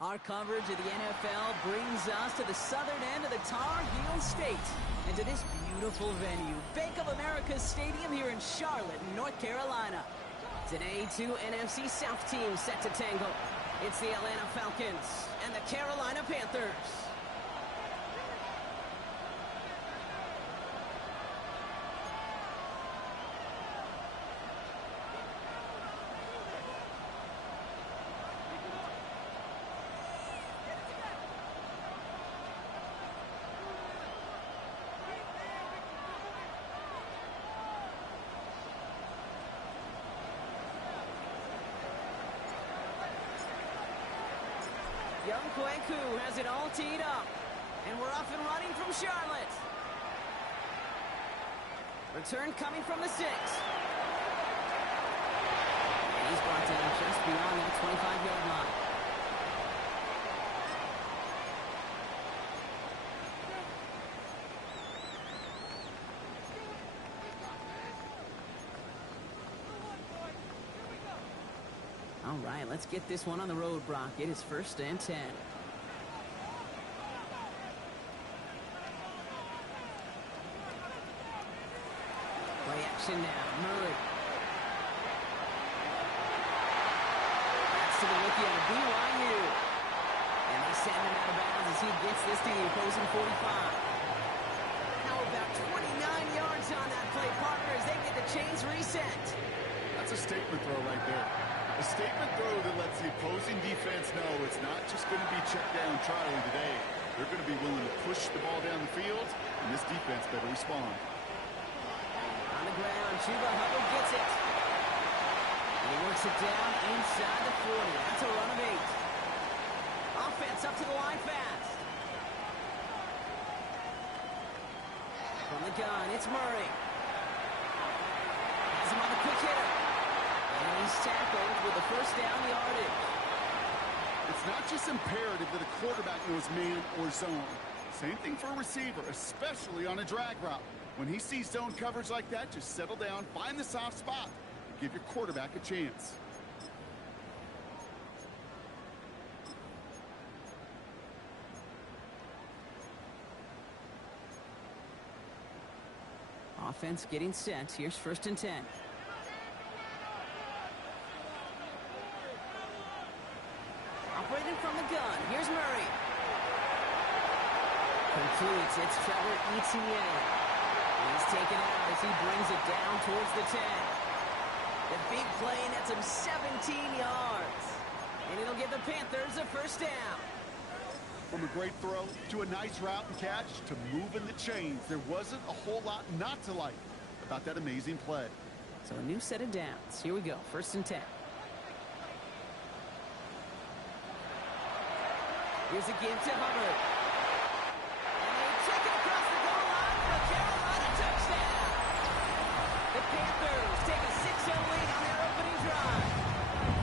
Our coverage of the NFL brings us to the southern end of the Tar Heel State and to this beautiful venue, Bank of America Stadium here in Charlotte, North Carolina. Today, two NFC South teams set to tangle. It's the Atlanta Falcons and the Carolina Panthers. wk9 has it all teed up. And we're off and running from Charlotte. Return coming from the 6. And he's brought down just beyond that 25-yard line. All right, let's get this one on the road, Brock. It is 1st and 10. Play action now. Murray. That's to the rookie out of BYU. And they send him out of bounds as he gets this to the opposing 45. How about 29 yards on that play, partner, as they get the chains reset. That's a statement throw right there. A statement throw that lets the opposing defense know it's not just going to be check down Charlie today. They're going to be willing to push the ball down the field, and this defense better respond. On the ground, Chuba Hubbard gets it. And he works it down inside the 40. That's a run of 8. Offense up to the line fast. From the gun, it's Murray. Has him on the quick hitter. And he's tackled with a 1st down yardage. It's not just imperative that a quarterback knows man or zone. Same thing for a receiver, especially on a drag route. When he sees zone coverage like that, just settle down, find the soft spot, and give your quarterback a chance. Offense getting set. Here's 1st and 10. Operating from the gun. Here's Murray. Completes. It's Trevor Etienne. He's taken out as he brings it down towards the 10. The big play nets him 17 yards. And it'll give the Panthers a 1st down. From a great throw to a nice route and catch to moving the chains, there wasn't a whole lot not to like about that amazing play. So a new set of downs. Here we go. 1st and 10. Here's a give to Hubbard. And they take it across the goal line for a Carolina touchdown. The Panthers take a 6-0 lead on their opening drive.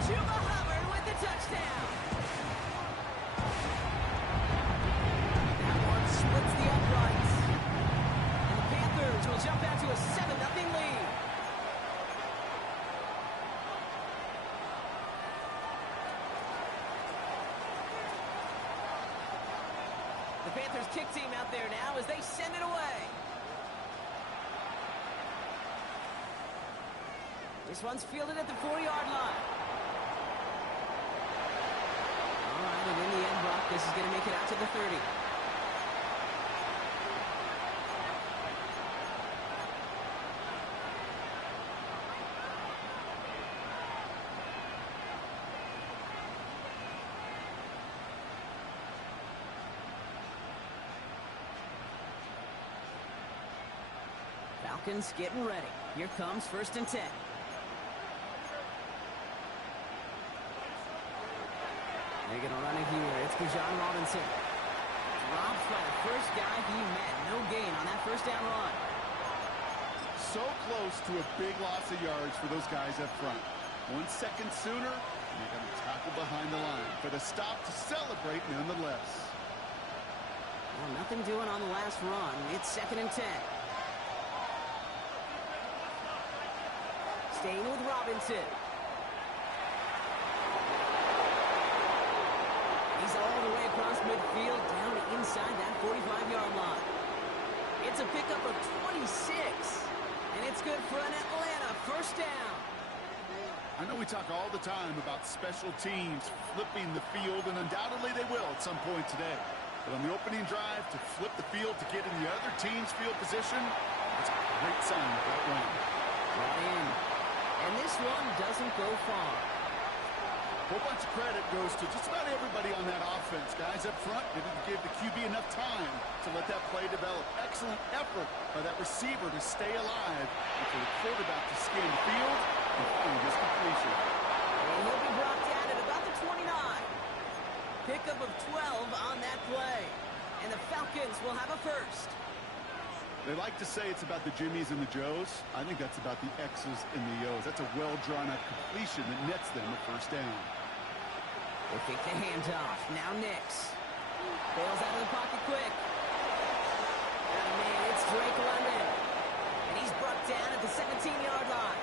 Chuba Hubbard with the touchdown. That one splits the uprights. And the Panthers will jump out to a 7-0 lead. The Panthers kick team out there now as they send it away. This one's fielded at the 4-yard line. All right, and in the end, Brock, this is going to make it out to the 30. Falcons getting ready. Here comes 1st and 10. They're going to run it here. It's Bijan Robinson. Drops by the first guy he met. No gain on that 1st down run. So close to a big loss of yards for those guys up front. 1 second sooner, and they're going to tackle behind the line for the stop to celebrate nonetheless. Well, nothing doing on the last run. It's 2nd and 10. Staying with Robinson. He's midfield down inside that 45-yard line. It's a pickup of 26, and it's good for an Atlanta first down. I know we talk all the time about special teams flipping the field, and undoubtedly they will at some point today. But on the opening drive, to flip the field to get in the other team's field position, that's a great sign of that run. Brought in. And this one doesn't go far. A whole bunch of credit goes to just about everybody on that offense. Guys up front didn't give the QB enough time to let that play develop. Excellent effort by that receiver to stay alive and for the quarterback to scan the field and find his completion. And he'll be brought down at about the 29. Pickup of 12 on that play. And the Falcons will have a first. They like to say it's about the Jimmies and the Joes. I think that's about the X's and the O's. That's a well-drawn-out completion that nets them a first down. They take the handoff. Now Nix. Bails out of the pocket quick. Oh, man, it's Drake London. And he's brought down at the 17-yard line.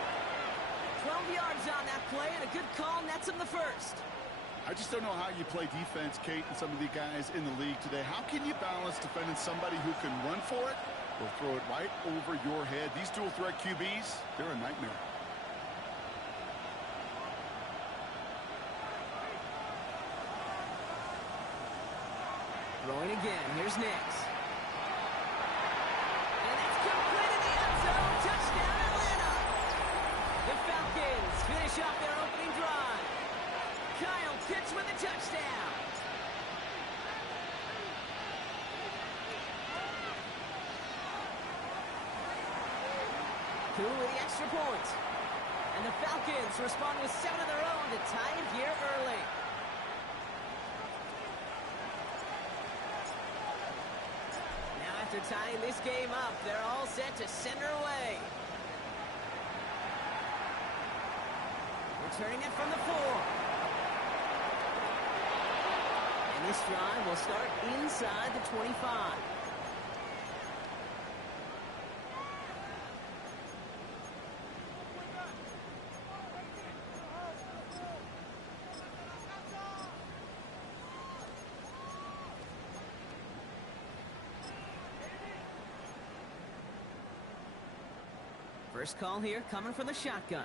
12 yards on that play, and a good call nets him the first. I just don't know how you play defense, Kate, and some of the guys in the league today. How can you balance defending somebody who can run for it or throw it right over your head? These dual-threat QBs, they're a nightmare. Throwing again. Here's Nix. And that's complete in the end zone. Touchdown, Atlanta. The Falcons finish off their opening drive. Kyle Pitts with a touchdown. Who with the extra point. And the Falcons respond with 7 of their own to tie it here early. Now after tying this game up, they're all set to send her away. Returning it from the 4. And this drive will start inside the 25. First call here coming from the shotgun.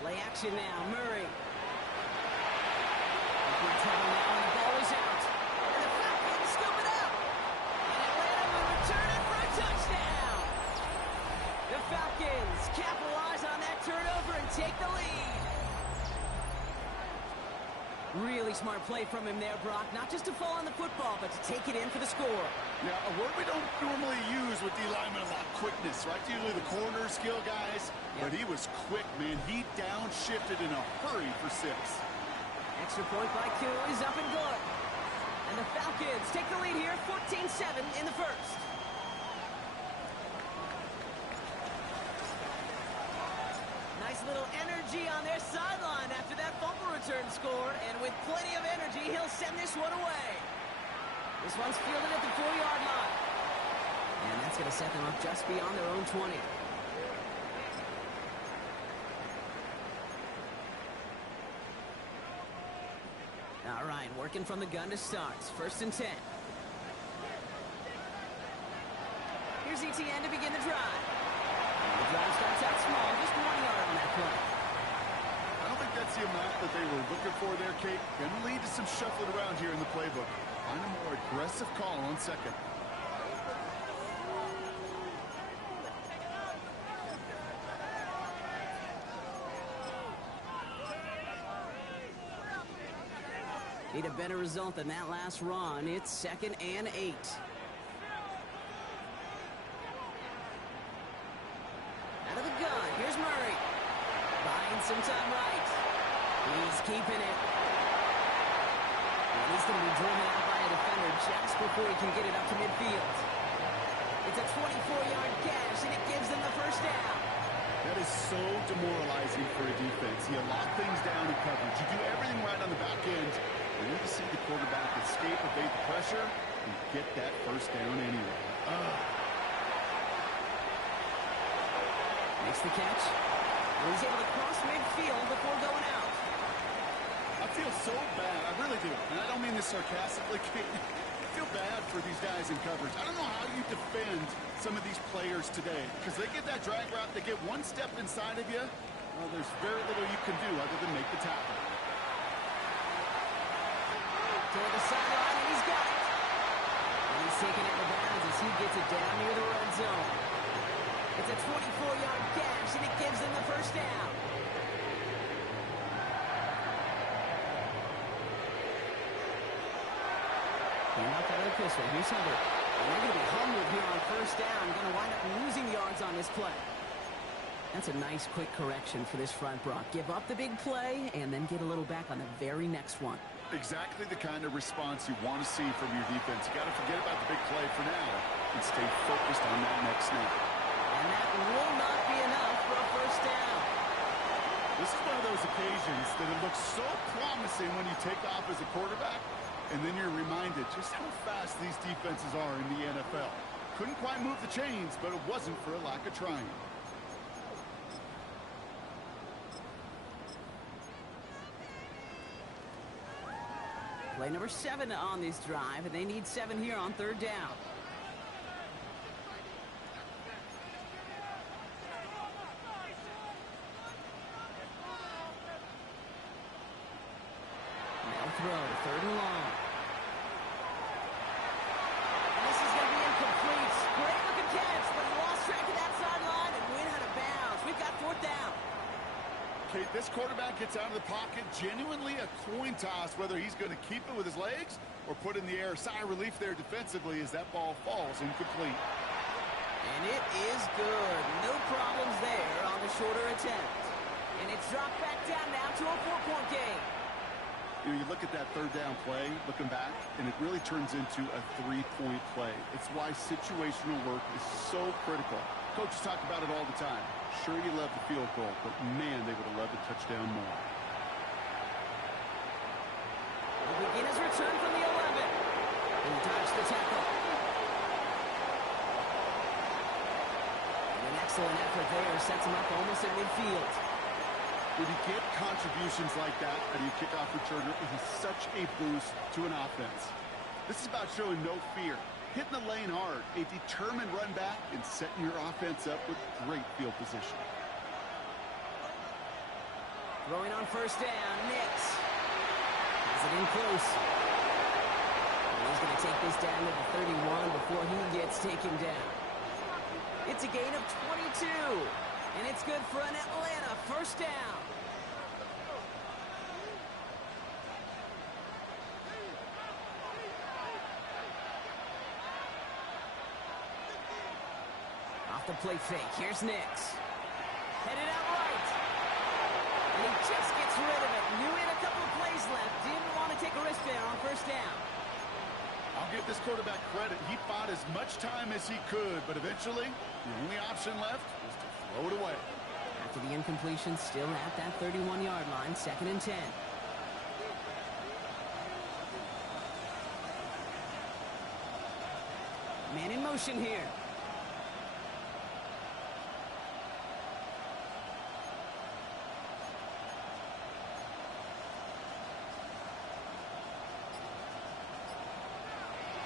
Play action now, Murray. Good trouble now, and the ball is out. And the Falcons scoop it up. And Atlanta will return it for a touchdown. The Falcons capitalize on that turnover and take the lead. Really smart play from him there, Brock. Not just to fall on the football, but to take it in for the score. Yeah, a word we don't normally use with the lineman a lot, quickness, right? Usually the corner skill guys, but he was quick, man. He downshifted in a hurry for 6. Extra point by Q is up and good. And the Falcons take the lead here, 14-7 in the first. Nice little energy on their sideline after that fumble return score. And with plenty of energy, he'll send this one away. This one's fielded at the 4-yard line. And that's going to set them up just beyond their own 20. All right, working from the gun to start. First and 10. Here's ETN to begin the drive. The drive starts out small, just 1 yard on that play. I don't think that's the amount that they were looking for there, Kate. Going to lead to some shuffling around here in the playbook. Find a more aggressive call on second. Need a better result than that last run. It's 2nd and 8. Out of the gun, here's Murray. Buying some time right. He's keeping it. And he's going to be driven out by a defender just before he can get it up to midfield. It's a 24-yard gash, and it gives them the first down. That is so demoralizing for a defense. You lock things down in coverage. You do everything right on the back end. You need to see the quarterback escape, evade the pressure, and get that first down anyway. Makes the catch. And he's able to cross midfield before going out. I feel so bad. I really do. And I don't mean this sarcastically. I feel bad for these guys in coverage. I don't know how you defend some of these players today because they get that drag route, they get one step inside of you. Well, there's very little you can do other than make the tackle. Toward the sideline, and he's got it. And he's taking it in the bounds as he gets it down near the red zone. It's a 24-yard catch, and it gives them the first down. Out there, pistol. Here's Hubbard. And they're going to be humbled here on first down. Going to wind up losing yards on this play. That's a nice, quick correction for this front, Brock. Give up the big play and then get a little back on the very next one. Exactly the kind of response you want to see from your defense. You got to forget about the big play for now and stay focused on that next snap. And that will not be enough for a first down. This is one of those occasions that it looks so promising when you take off as a quarterback, and then you're reminded just how fast these defenses are in the NFL. Couldn't quite move the chains, but it wasn't for a lack of trying. Play number 7 on this drive, and they need 7 here on third down. Now throw, third and long. And this is going to be incomplete. Great looking catch, but he lost track of that sideline and went out of bounds. We've got fourth down. Okay, this quarterback gets out of the pocket, genuinely a coin toss whether he's going to keep it with his legs or put in the air. Sigh of relief there defensively as that ball falls incomplete. And it is good. No problems there on the shorter attempt. And it's dropped back down now to a 4-point game. You know, you look at that third down play, looking back, and it really turns into a 3-point play. It's why situational work is so critical. Coaches talk about it all the time. Sure, you love the field goal, but man, they would have loved a touchdown more. He'll begin his return from the 11. And dodged the tackle. And an excellent effort there sets him up almost at midfield. When you get contributions like that out of your kickoff returner, it is such a boost to an offense. This is about showing no fear, hitting the lane hard, a determined run back, and setting your offense up with great field position. Throwing on first down, Nix. Has it in close. And he's going to take this down to the 31 before he gets taken down. It's a gain of 22. And it's good for an Atlanta first down. Off the play fake. Here's Nix. Headed out right. And he just gets rid of it. Knew he had a couple of plays left. Didn't want to take a risk there on first down. I'll give this quarterback credit. He fought as much time as he could, but eventually, the only option left was to throw it away. After the incompletion, still at that 31-yard line, 2nd and 10. Man in motion here.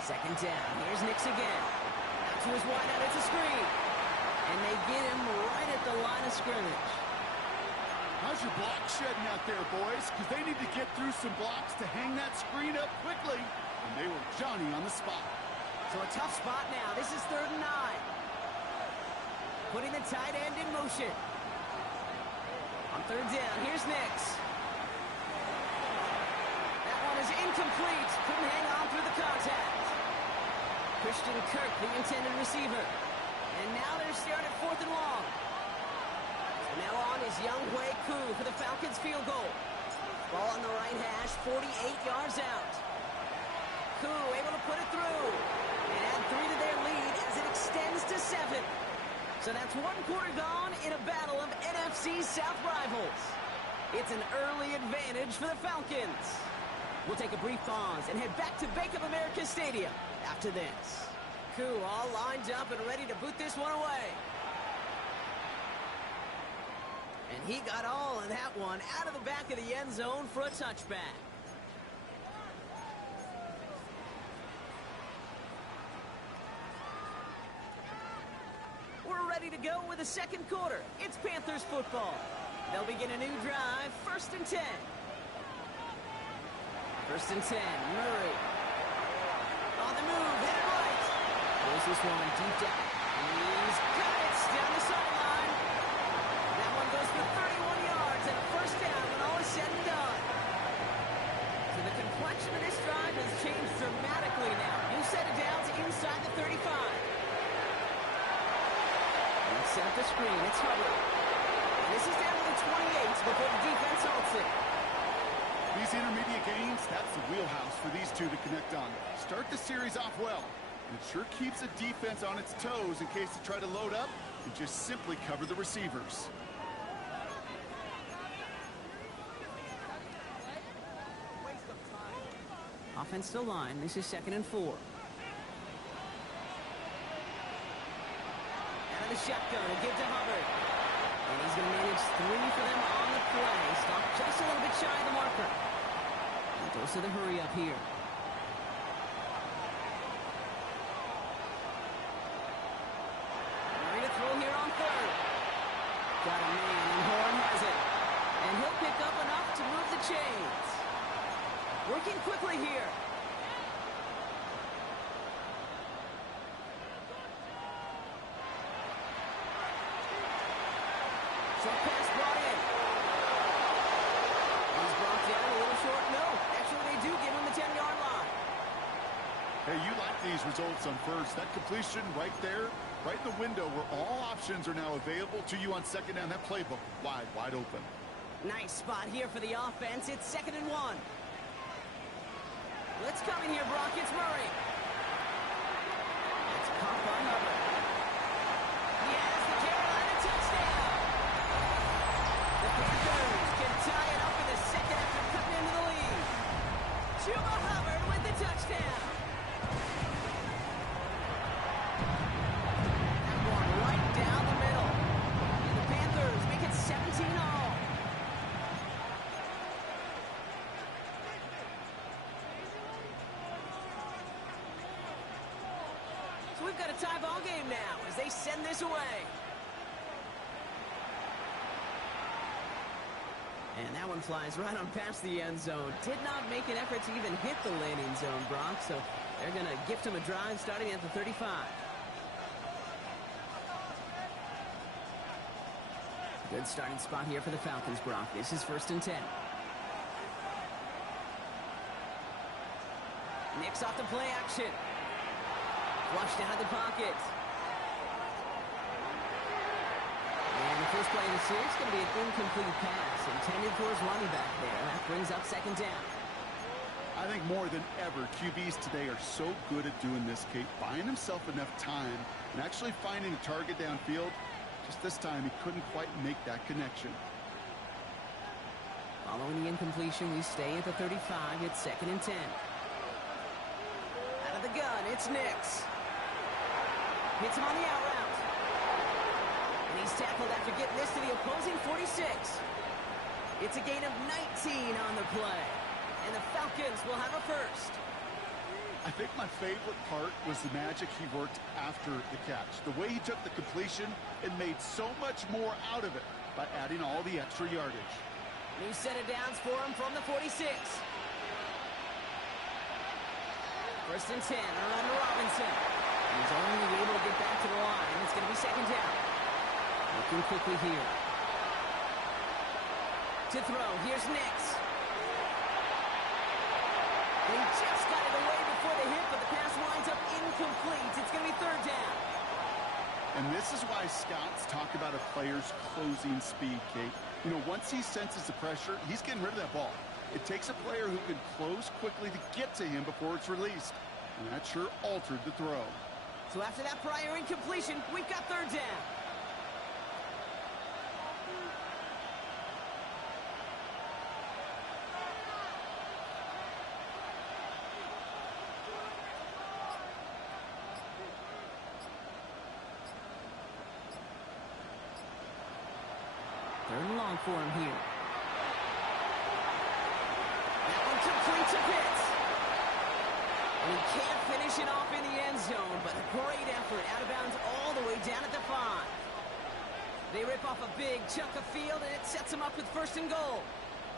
Second down. Here's Nix again. Out to his wideout. It's a screen. And they get him right at the line of scrimmage. How's your block shedding out there, boys? Because they need to get through some blocks to hang that screen up quickly. And they were Johnny on the spot. So a tough spot now. This is 3rd and 9. Putting the tight end in motion. On 3rd down, here's Nix. That one is incomplete. Couldn't hang on through the contact. Christian Kirk, the intended receiver. And now they're staring at 4th and long. So now on is Younghoe Koo for the Falcons field goal. Ball on the right hash, 48 yards out. Koo able to put it through. And add 3 to their lead as it extends to 7. So that's 1 quarter gone in a battle of NFC South rivals. It's an early advantage for the Falcons. We'll take a brief pause and head back to Bank of America Stadium after this. Koo all lined up and ready to boot this one away. And he got all of that one out of the back of the end zone for a touchback. We're ready to go with the second quarter. It's Panthers football. They'll begin a new drive, 1st and 10. 1st and 10, Murray. On the move, hit it right. Throws this one deep down. He's got it down the sideline. That one goes for 31 yards and a 1st down when all is said and done. So the complexion of this drive has changed dramatically now. New set of downs inside the 35. Let's set up the screen. It's Hubbard. And this is down to the 28 before the defense halts it. These intermediate gains, that's the wheelhouse for these two to connect on. Start the series off well. It sure keeps the defense on its toes in case they try to load up and just simply cover the receivers. Offensive line, this is 2nd and 4. Out of the shotgun, a give to Hubbard. And he's going to manage 3 for them on the play. Stop just a little bit shy of the marker. And goes to the hurry up here. Ready to throw here on 3rd. Got a man, and Horn has it. And he'll pick up enough to move the chains. Working quickly here. Short pass brought in. He's brought down a little short. No, actually they do give him the 10-yard line. Hey, you like these results on 1st. That completion right there, right in the window where all options are now available to you on 2nd down. That playbook wide open. Nice spot here for the offense. It's 2nd and 1. Let's come in here, Brock. It's Murray. It's caught by Hubbard. Yes, the Carolina touchdown. The Panthers can tie it up in the 2nd after cutting into the lead. Chuba Hubbard with the touchdown. That one right down the middle. And the Panthers make it 17-all. So we've got a tie ball game now as they send this away. And that one flies right on past the end zone. Did not make an effort to even hit the landing zone, Brock. So they're going to gift him a drive starting at the 35. Good starting spot here for the Falcons, Brock. This is 1st and 10. Nicks off the play action. Flushed out of the pocket. And the first play of the series is going to be an incomplete pass intended for his running back there. That brings up 2nd down. I think more than ever, QBs today are so good at doing this, Kate, buying himself enough time and actually finding a target downfield. Just this time, he couldn't quite make that connection. Following the incompletion, we stay at the 35. It's 2nd and 10. Out of the gun, it's Nicks. Hits him on the out route. And he's tackled after getting this to the opposing 46. It's a gain of 19 on the play. And the Falcons will have a 1st. I think my favorite part was the magic he worked after the catch. The way he took the completion and made so much more out of it by adding all the extra yardage. New set of downs for him from the 46. 1st and 10, around to Robinson. He's only able to get back to the line. It's going to be 2nd down. Looking quickly here. To throw, here's Nicks. They just got it away before the hit, but the pass winds up incomplete. It's going to be 3rd down. And this is why scouts talk about a player's closing speed, Kate. You know, once he senses the pressure, he's getting rid of that ball. It takes a player who can close quickly to get to him before it's released. And that sure altered the throw. So after that prior incompletion, we've got 3rd down. Third and long along for him here. That one complete to Pitts. And he can't finish it off in the end zone, but a great effort out of bounds all the way down at the 5. They rip off a big chunk of field, and it sets them up with 1st and goal.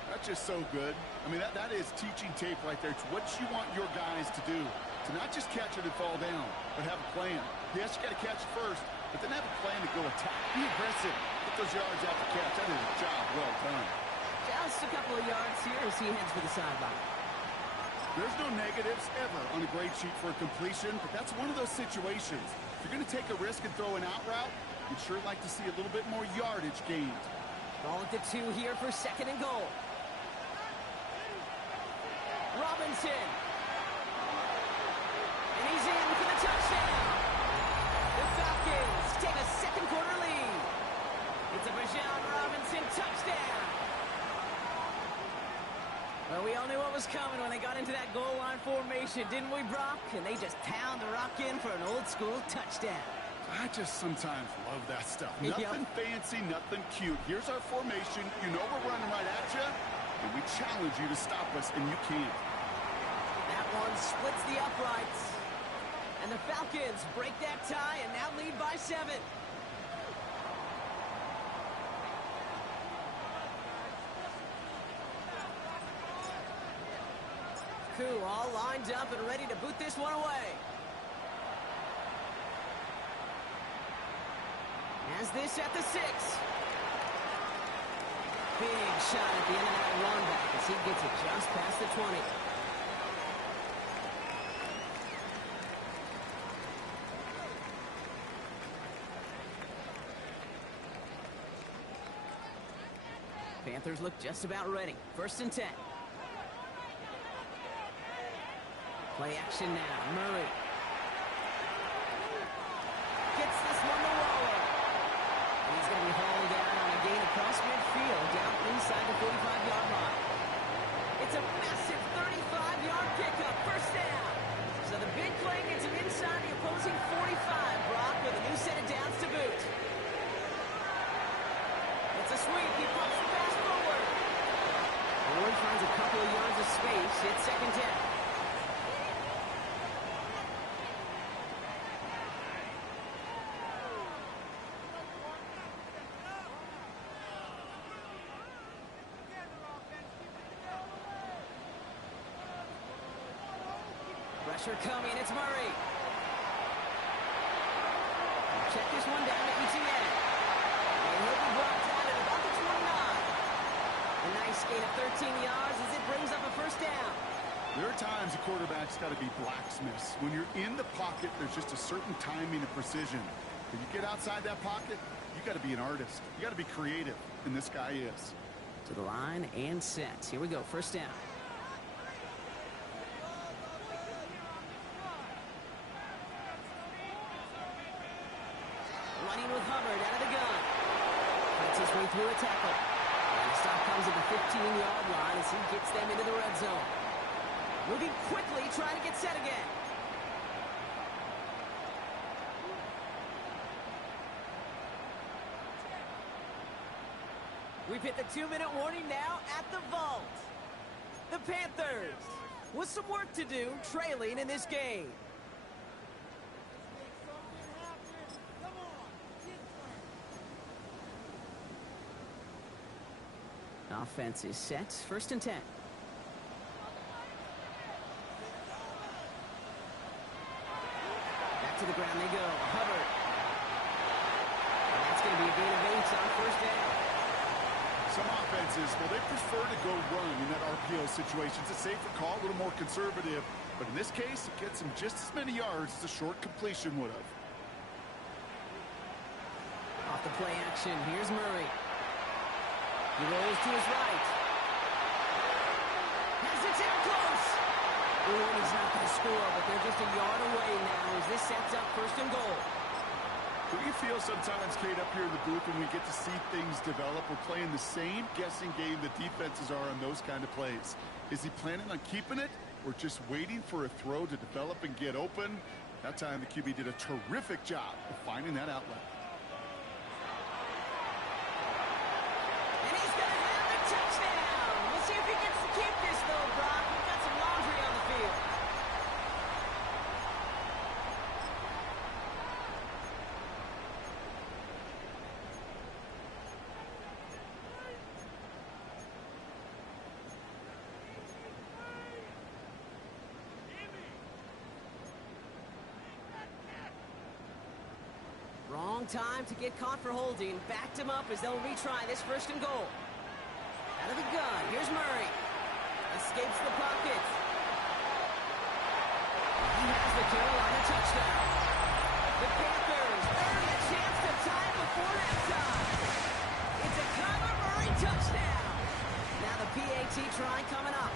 That's just so good. I mean, that is teaching tape right there. It's what you want your guys to do. To not just catch it and fall down, but have a plan. Yes, you got to catch it first, but then have a plan to go attack. Be aggressive. Get those yards after catch. That is a job well done. Just a couple of yards here as he heads for the sideline. There's no negatives ever on a grade sheet for a completion, but that's one of those situations. If you're going to take a risk and throw an out route, you'd sure like to see a little bit more yardage gained. Ball at the 2 here for 2nd and goal. Robinson. And he's in for the touchdown. The Falcons take a 2nd quarter lead. It's a Bijan Robinson touchdown. Well, we all knew what was coming when they got into that goal line formation, didn't we, Brock? And they just pound the rock in for an old-school touchdown. I just sometimes love that stuff. Yep. Nothing fancy, nothing cute. Here's our formation. You know we're running right at you, and we challenge you to stop us, and you can't. That one splits the uprights. And the Falcons break that tie and now lead by 7. Koo all lined up and ready to boot this one away. As this at the 6. Big shot at the end of that run back as he gets it just past the 20. Panthers look just about ready. 1st and 10. Play action now. Murray. Gets this one to Waller. And he's going to be hauled down on a gain across midfield down inside the 45-yard line. It's a massive 35-yard pickup. 1st down. So the big play gets him inside the opposing 45. Brock with a new set of downs to boot. It's a sweep. He pumps the pass forward. Ward finds a couple of yards of space. It's 2nd down. Pressure coming, it's Murray. Check this one down to ETN. And he'll be brought down at about the 29. A nice gain of 13 yards as it brings up a 1st down. There are times a quarterback's got to be blacksmiths. When you're in the pocket, there's just a certain timing and precision. When you get outside that pocket, you got to be an artist. You got to be creative, and this guy is. To the line and set. Here we go, 1st down. Running with Hubbard out of the gun. Gets his way through a tackle. And the stop comes at the 15-yard line as he gets them into the red zone. Moving quickly, trying to get set again. We've hit the 2-minute warning now at the vault. The Panthers with some work to do, trailing in this game. Offense is set. 1st and 10. Back to the ground they go. Hubbard. And that's going to be a gain of 8 on 1st down. Some offenses, well, they prefer to go run in that RPO situation. It's a safer call, a little more conservative. But in this case, it gets him just as many yards as a short completion would have. Off the play action, here's Murray. He rolls to his right. Has it down close. Oh, and he's not going to score, but they're just a yard away now as this sets up 1st and goal. Do you feel sometimes, Kate, up here in the booth when we get to see things develop? We're playing the same guessing game the defenses are on those kind of plays. Is he planning on keeping it or just waiting for a throw to develop and get open? That time the QB did a terrific job of finding that outlet. And he's Touchdown! We'll see if he gets to keep this, though, Brock. We've got some laundry on the field. Wrong time to get caught for holding. Backed him up as they'll retry this 1st and goal. Out of the gun, here's Murray. Escapes the pocket. He has the Carolina touchdown. The Panthers earn a chance to tie before halftime. It's a Kyler Murray touchdown. Now the PAT try coming up.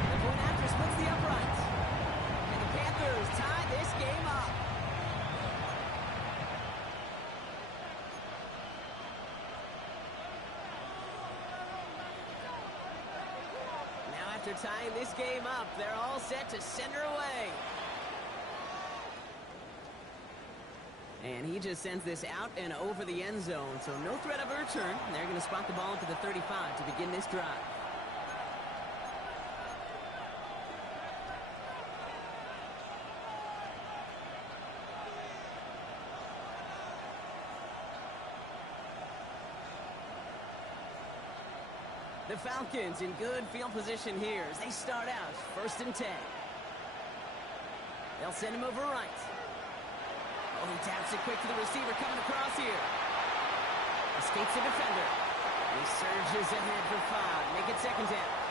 The point after splits the uprights. And the Panthers tie this game up. After tying this game up, they're all set to send her away. And he just sends this out and over the end zone, so no threat of a return. They're going to spot the ball into the 35 to begin this drive. The Falcons in good field position here as they start out 1st and 10. They'll send him over right. Oh, he taps it quick to the receiver coming across here. Escapes the defender. He surges ahead for 5. Make it 2nd down.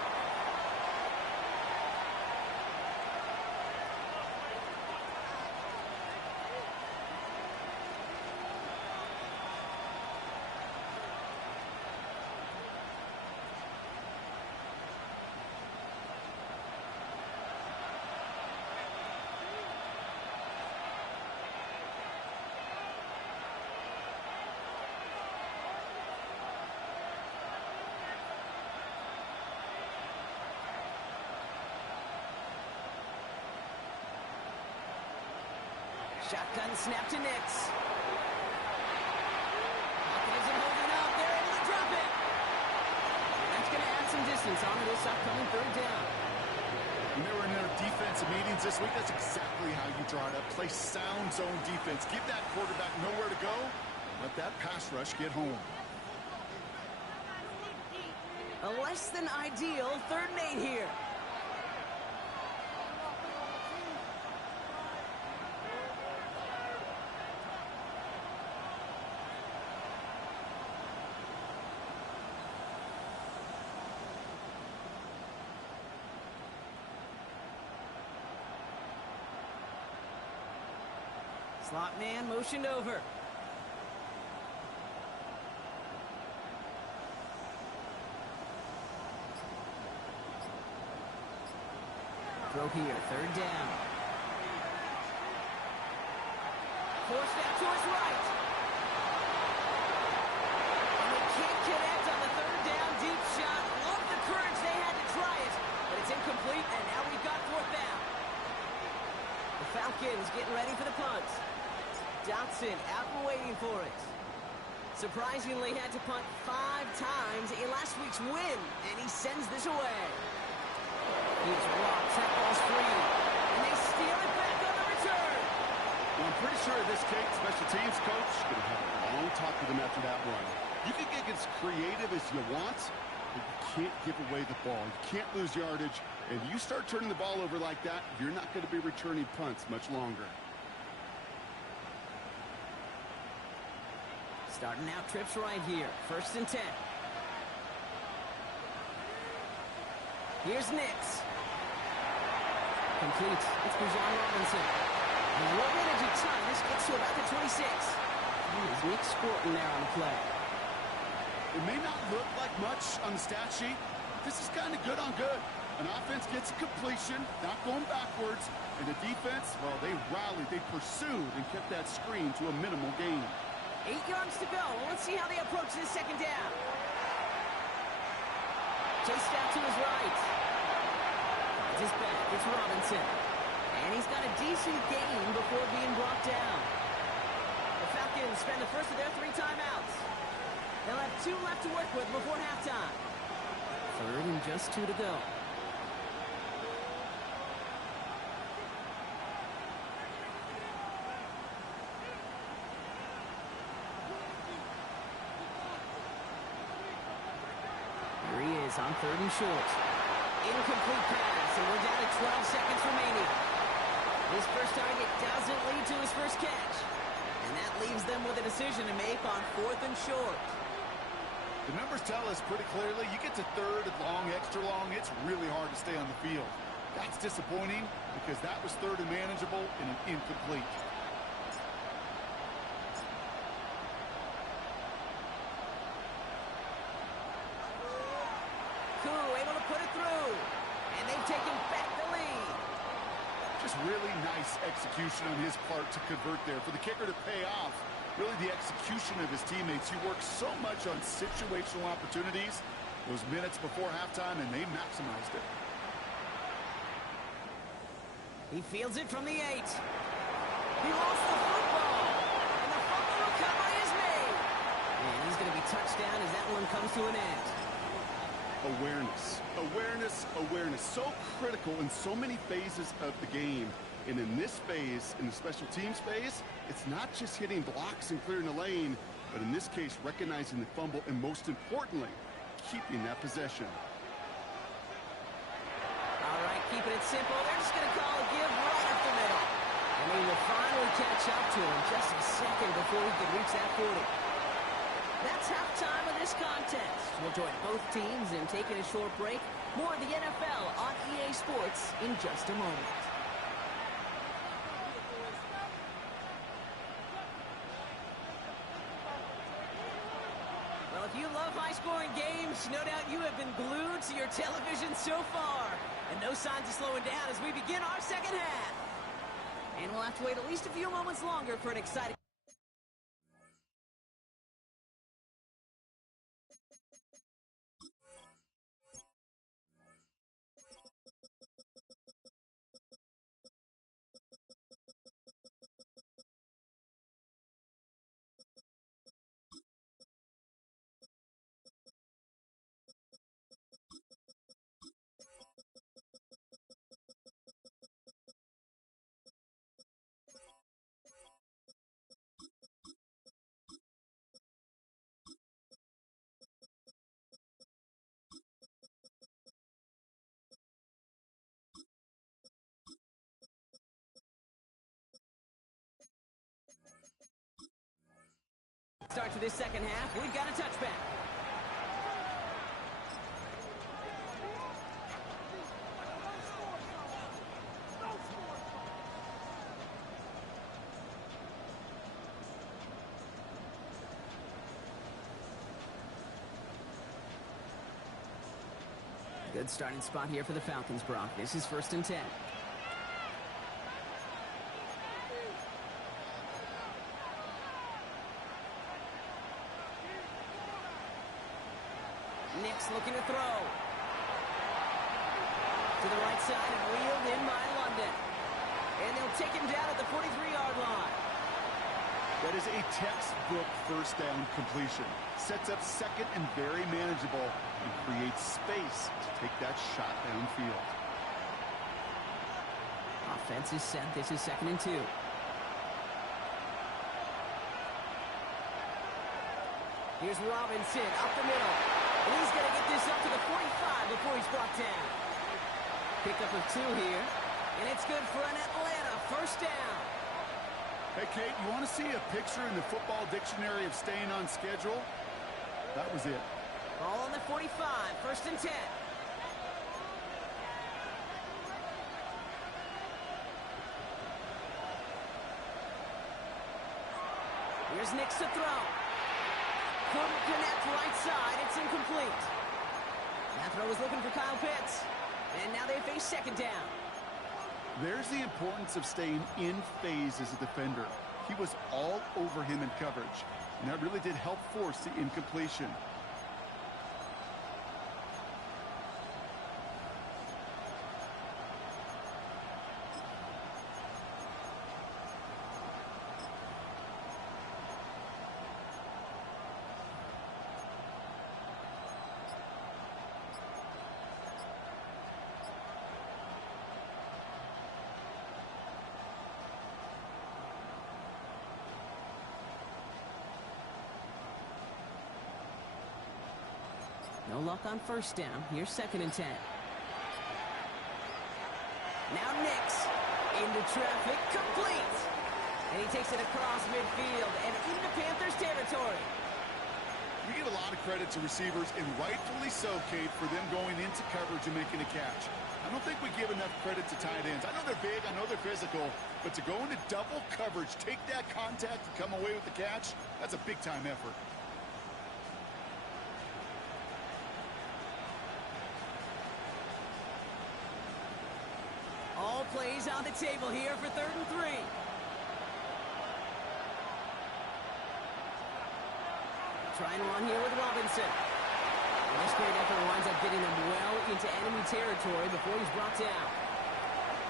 Shotgun snap to Nix. Pocket isn't holding up. They're able to drop it. And that's going to add some distance onto this upcoming 3rd down. When they were in their defensive meetings this week, that's exactly how you draw it up. Play sound zone defense. Give that quarterback nowhere to go. Let that pass rush get home. A less than ideal 3rd and 8 here. Slot man motioned over. Throw here, 3rd down. Forced out to his right. And they can't connect on the 3rd down deep shot. Love the courage they had to try it, but it's incomplete, and now we've got 4th down. The Falcons getting ready for the punt. Dotson out and waiting for it. Surprisingly had to punt 5 times in last week's win, and he sends this away. He's blocked, that ball's free, and they steal it back on the return. Well, I'm pretty sure this Kate special teams coach is going to have a long talk with him after that run. You can get as creative as you want, but you can't give away the ball. You can't lose yardage, and you start turning the ball over like that, you're not going to be returning punts much longer. Starting out trips right here. 1st and 10. Here's Nix. Complete. It's Bijan Robinson. And 1 minute to time. This gets to about the 26. Here's Nick Scorton there on the play. It may not look like much on the stat sheet. This is kind of good on good. An offense gets a completion, not going backwards. And the defense, well, they rallied, they pursued, and kept that screen to a minimal gain. 8 yards to go. Let's see how they approach this 2nd down. Chased out to his right. Finds his back. It's Robinson. And he's got a decent gain before being brought down. The Falcons spend the first of their 3 timeouts. They'll have 2 left to work with before halftime. 3rd and just 2 to go. Here he is on 3rd and short. Incomplete pass, and we're down to 12 seconds remaining. His first target doesn't lead to his first catch. And that leaves them with a decision to make on 4th and short. The numbers tell us pretty clearly, you get to 3rd and long, extra long, it's really hard to stay on the field. That's disappointing because that was 3rd and manageable and an incomplete. Able to put it through. And they've taken back the lead. Just really nice execution on his part to convert there. For the kicker to pay off, really the execution of his teammates. He worked so much on situational opportunities those minutes before halftime, and they maximized it. He fields it from the 8. He lost the football. And the fumble recovery is made. And he's going to be touched down as that one comes to an end. Awareness, awareness, awareness. So critical in so many phases of the game. And in this phase, in the special teams phase, it's not just hitting blocks and clearing the lane, but in this case, recognizing the fumble and most importantly, keeping that possession. All right, keeping it simple. They're just going to call a give right up the middle. And they will finally catch up to him just a second before he can reach that 40. That's halftime of this contest. We'll join both teams in taking a short break. More of the NFL on EA Sports in just a moment. Well, if you love high-scoring games, no doubt you have been glued to your television so far. And no signs of slowing down as we begin our second half. And we'll have to wait at least a few moments longer for an exciting... Start to this second half. We've got a touchback. Good starting spot here for the Falcons, Brock. This is 1st and 10. Nick's looking to throw. To the right side and wheeled in by London. And they'll take him down at the 43-yard line. That is a textbook first down completion. Sets up 2nd and very manageable and creates space to take that shot downfield. Offense is set. This is 2nd and 2. Here's Robinson up the middle. And he's going to get this up to the 45 before he's brought down. Pickup of 2 here. And it's good for an Atlanta first down. Hey, Kate, you want to see a picture in the football dictionary of staying on schedule? That was it. Ball on the 45, 1st and 10. Here's Nix to throw. Couldn't connect right side. It's incomplete. That throw was looking for Kyle Pitts. And now they face 2nd down. There's the importance of staying in phase as a defender. He was all over him in coverage, and that really did help force the incompletion. No luck on first down. Here's 2nd and 10. Now Nix into traffic, complete. And he takes it across midfield and into Panthers territory. We give a lot of credit to receivers, and rightfully so, Kate, for them going into coverage and making a catch. I don't think we give enough credit to tight ends. I know they're big, I know they're physical, but to go into double coverage, take that contact, and come away with the catch, that's a big-time effort. All plays on the table here for 3rd and 3. Try and run here with Robinson. This great effort winds up getting him well into enemy territory before he's brought down.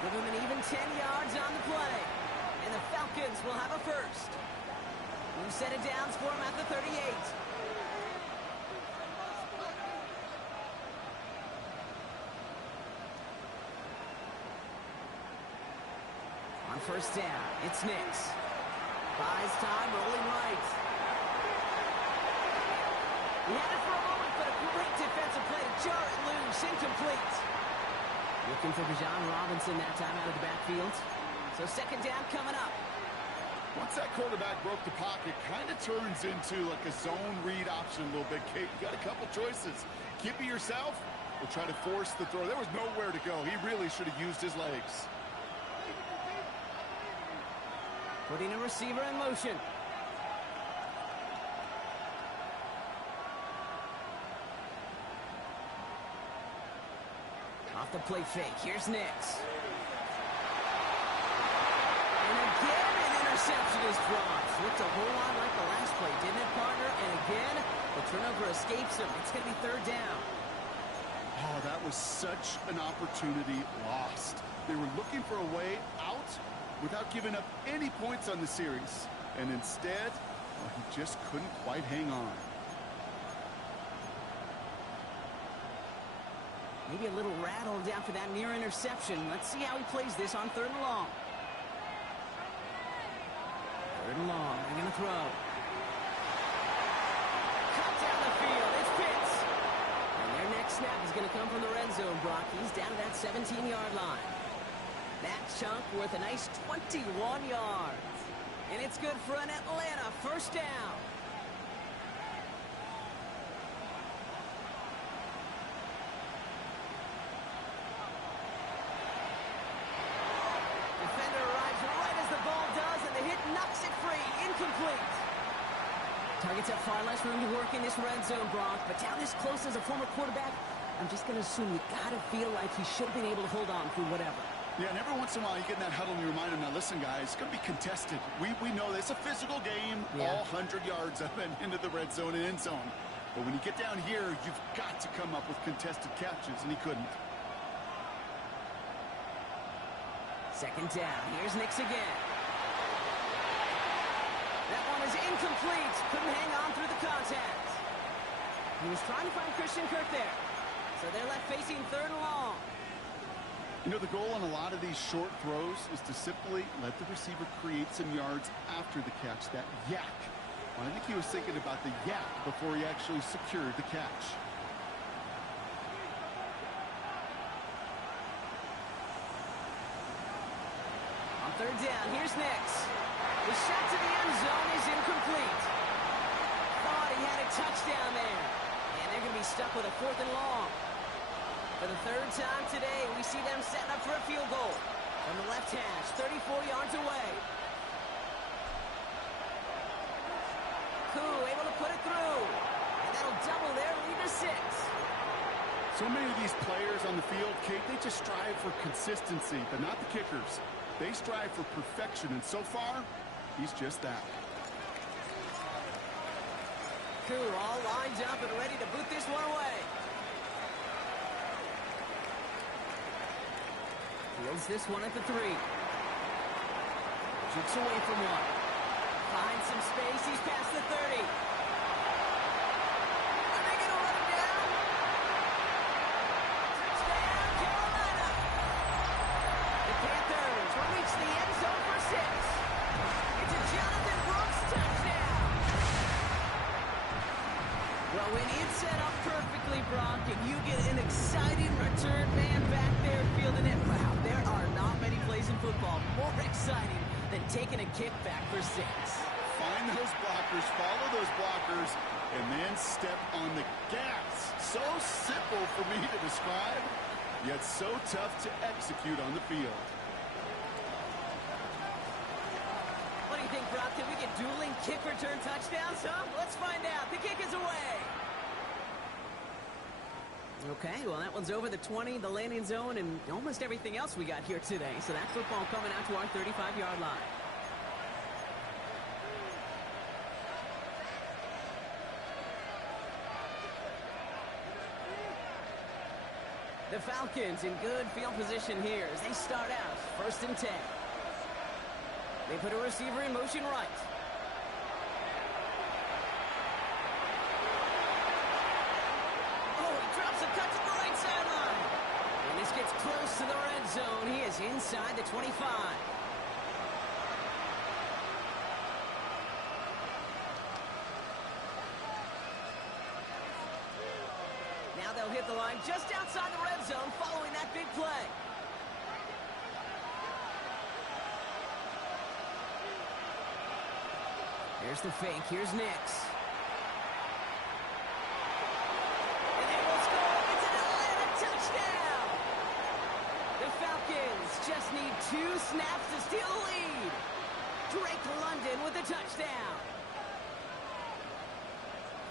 Give him an even 10 yards on the play. And the Falcons will have a first. New set of downs for him at the 38. On first down, it's Nix. Buys time, rolling right. He had it for a moment, but a great defensive play to jar it loose, incomplete. Looking for Bijan Robinson that time out of the backfield. So 2nd down coming up. Once that quarterback broke the pocket, kind of turns into like a zone read option a little bit, Kate. You got a couple choices. Keep it yourself or try to force the throw. There was nowhere to go. He really should have used his legs. Putting a receiver in motion. Off the play fake. Here's Nix. And again, an interception is dropped. Looked a whole lot like the last play, didn't it, partner? And again, the turnover escapes him. It's going to be 3rd down. Oh, that was such an opportunity lost. They were looking for a way out without giving up any points on the series. And instead, well, he just couldn't quite hang on. Maybe a little rattled after that near interception. Let's see how he plays this on 3rd and long. 3rd and long. They're going to throw. Cut down the field. It's Pitts. And their next snap is going to come from the red zone, Brock. He's down to that 17-yard line. That chunk worth a nice 21 yards. And it's good for an Atlanta first down. Defender arrives right as the ball does, and the hit knocks it free. Incomplete. Targets have far less room to work in this red zone, Brock. But down this close as a former quarterback, I'm just going to assume you got to feel like he should have been able to hold on through whatever. Yeah, and every once in a while you get in that huddle and you remind them, now listen, guys, it's going to be contested. We know this. It's a physical game, all 100 yards of it into the red zone and end zone. But when you get down here, you've got to come up with contested catches, and he couldn't. 2nd down. Here's Nix again. That one is incomplete. Couldn't hang on through the contact. He was trying to find Christian Kirk there. So they're left facing 3rd and long. You know, the goal on a lot of these short throws is to simply let the receiver create some yards after the catch, that yak. Well, I think he was thinking about the yak before he actually secured the catch. On 3rd down, here's Nix. The shot to the end zone is incomplete. Thought he had a touchdown there. And they're going to be stuck with a 4th and long. For the 3rd time today, we see them setting up for a field goal. From the left hash, 34 yards away. Koo able to put it through. And that'll double their lead to 6. So many of these players on the field, Kate, they just strive for consistency, but not the kickers. They strive for perfection, and so far, he's just that. Koo all lined up and ready to boot this one away. Fields this one at the 3. Jukes away from one. Finds some space. He's past the 30. Are they going to run him down? Touchdown, Carolina. The Panthers will reach the end zone for 6. It's a Jonathan Brooks touchdown. Well, when it's set up perfectly, Brock, and you get an exciting return man back there fielding it, wow, there are not many plays in football more exciting than taking a kick back for 6. Find those blockers, follow those blockers, and then step on the gas. So simple for me to describe, yet so tough to execute on the field. What do you think, Brock? Did we get dueling kick return touchdowns, huh? Let's find out. The kick is away. Okay, well, that one's over the 20, the landing zone, and almost everything else we got here today. So that football coming out to our 35-yard line. The Falcons in good field position here as they start out 1st and 10. They put a receiver in motion right. Oh, he drops a cut to the right sideline. And this gets close to the red zone. He is inside the 25. Now they'll hit the line just outside the red zone following that big play. Here's the fake. Here's Nix. And they will score. It's an Atlanta touchdown. The Falcons just need 2 snaps to steal the lead. Drake London with the touchdown.